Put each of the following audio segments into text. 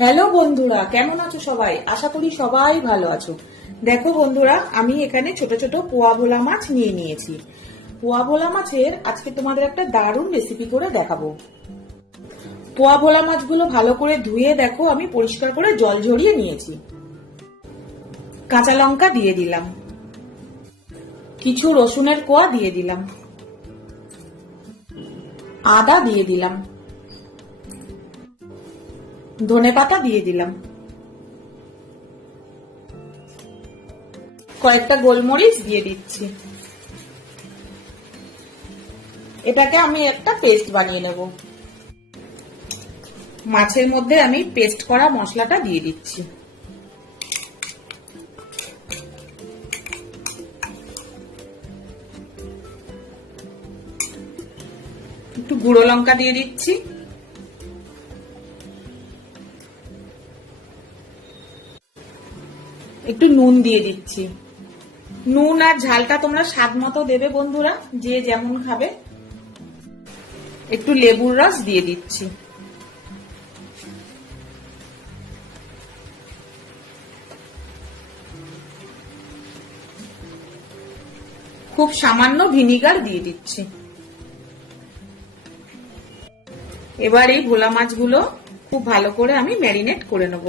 Hello বন্ধুরা, কেমন আছো সবাই? আশা করি সবাই ভালো আছো। দেখো বন্ধুরা, আমি এখানে ছোট ছোট পোয়া ভোলা মাছ নিয়ে নিয়েছি। পোয়া ভোলা মাছের আজকে তোমাদের একটা দারুণ রেসিপি করে দেখাবো। পোয়া ভোলা মাছগুলো ভালো করে ধুয়ে দেখো আমি পরিষ্কার করে জল ঝরিয়ে নিয়েছি। কাঁচা লঙ্কা দিয়ে দিলাম, কিছু রসুনের কোয়া দিয়ে দিলাম, আদা দিয়ে দিলাম, ধনেপাতা দিয়ে দিলাম, কয়েকটা গোলমরিচ দিয়ে দিচ্ছি। এটাকে আমি একটা পেস্ট বানিয়ে নেব। মাছের মধ্যে আমি পেস্ট করা মশলাটা দিয়ে দিচ্ছি। একটু গুঁড়ো লঙ্কা দিয়ে দিচ্ছি, একটু নুন দিয়ে দিচ্ছি। নুন আর ঝালটা তোমরা স্বাদ মতো দেবে বন্ধুরা, যে যেমন খাবে। একটু লেবুর রস দিয়ে দিচ্ছি। খুব সামান্য ভিনিগার দিয়ে দিচ্ছি। এবার এই ভোলা মাছগুলো খুব ভালো করে আমি ম্যারিনেট করে নেব।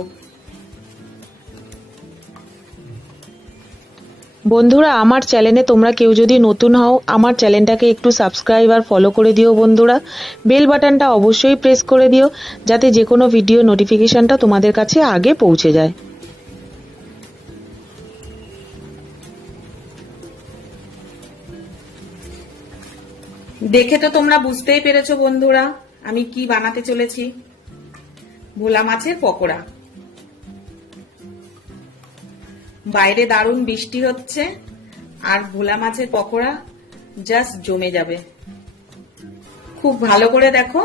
বন্ধুরা, আমার চ্যানেলে তোমরা কেউ যদি নতুন হও, আমার চ্যানেলটাকে একটু সাবস্ক্রাইব আর ফলো করে দিও বন্ধুরা। বেল বাটনটা অবশ্যই প্রেস করে দিও, যাতে যে কোনো ভিডিও নোটিফিকেশনটা তোমাদের কাছে আগে পৌঁছে যায়। দেখে তো তোমরা বুঝতেই পেরেছো বন্ধুরা আমি কি বানাতে চলেছি। ভোলা মাছের পকোড়া। বাইরে দারুণ বৃষ্টি হচ্ছে আর ভোলা মাছের পকোড়া জাস্ট জমে যাবে। খুব ভালো করে দেখো,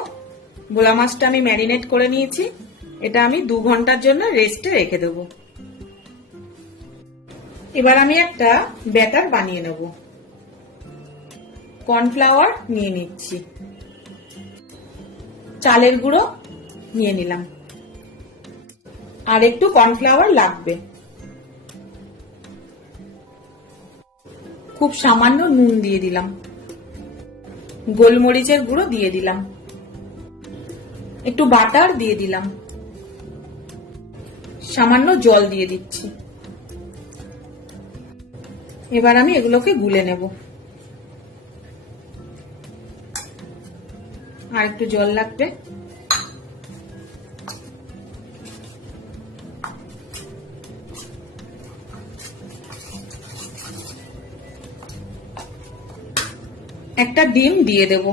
ভোলা মাছটা আমি ম্যারিনেট করে নিয়েছি। এটা আমি 2 ঘন্টার জন্য রেস্টে রেখে দেব। এবার আমি একটা ব্যাটার বানিয়ে নেব। কর্নফ্লাওয়ার নিয়ে নিচ্ছি, চালের গুঁড়ো নিয়ে নিলাম, আর একটু কর্নফ্লাওয়ার লাগবে। খুব সামান্য নুন দিয়ে দিলাম, গোলমরিচের গুঁড়ো দিয়ে দিলাম, একটু বাটার দিয়ে দিলাম, সামান্য জল দিয়ে দিচ্ছি। এবার আমি এগুলোকে গুলে নেব। আর একটু জল লাগবে। একটা ডিম দিয়ে দেব।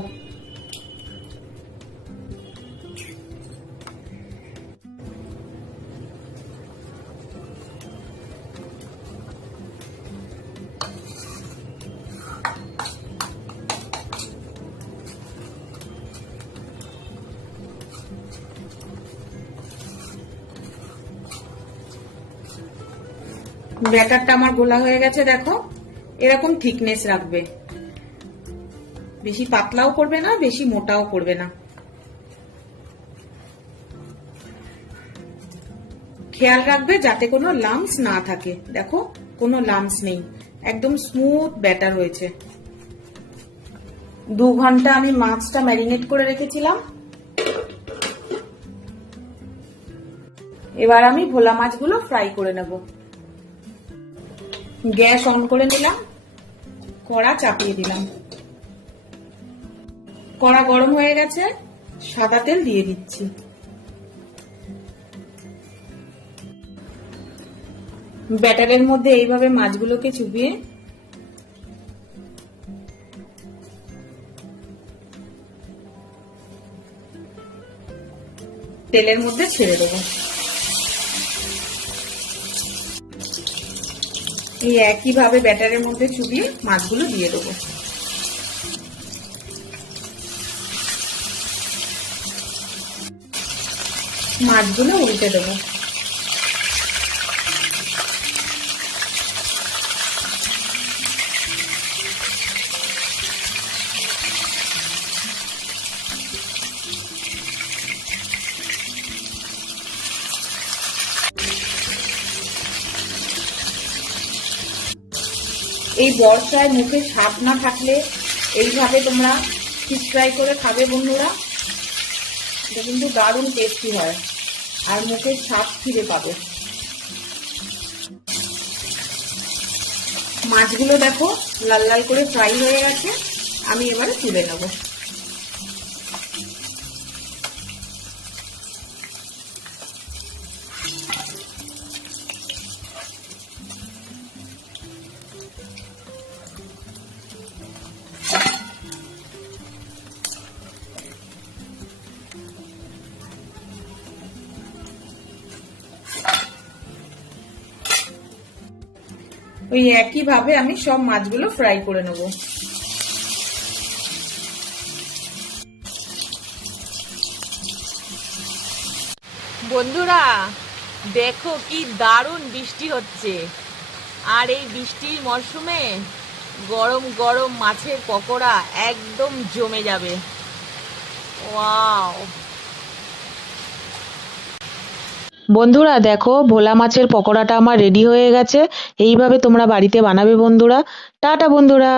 ব্যাটারটা আমার গোলা হয়ে গেছে, দেখো এরকম থিকনেস রাখবে। বেশি পাতলাও করবে না, বেশি মোটাও করবে না। খেয়াল রাখবে যাতে কোনো লাম্পস না থাকে। দেখো কোনো লাম্পস নেই, একদম স্মুথ ব্যাটার হয়েছে। 2 ঘন্টা আমি মাছটা ম্যারিনেট করে রেখেছিলাম। এবার আমি ভোলা মাছগুলো ফ্রাই করে নেব। গ্যাস অন করে নিলাম, কড়া চাপিয়ে দিলাম। কড়া গরম হয়ে গেছে, সাদা তেল দিয়ে দিচ্ছি। ব্যাটারের মধ্যে এইভাবে মাছগুলোকে চুবিয়ে তেলের মধ্যে ছেড়ে দেবো। এই একইভাবে ব্যাটারের মধ্যে চুবিয়ে মাছগুলো দিয়ে দেবো। মাছগুলো উল্টে দেবো। এই বর্ষায় মুখে স্বাদ না থাকলে এইভাবে তোমরা ফিশ ফ্রাই করে খাবে বন্ধুরা। এটা কিন্তু দারুণ টেস্টি হয় আর মুখের স্বাদ ফিরে পাবে। মাছগুলো দেখো লাল লাল করে ফ্রাই হয়ে গেছে, আমি এবারে তুলে নেব। ওই একই ভাবে আমি সব মাছগুলো ফ্রাই করে নেব। বন্ধুরা দেখো কি দারুণ বৃষ্টি হচ্ছে, আর এই বৃষ্টির মরশুমে গরম গরম মাছের পকোড়া একদম জমে যাবে। ওয়াও! বন্ধুরা দেখো ভোলা মাছের পকোড়াটা আমার রেডি হয়ে গেছে। এইভাবে তোমরা বাড়িতে বানাবে বন্ধুরা। টাটা বন্ধুরা।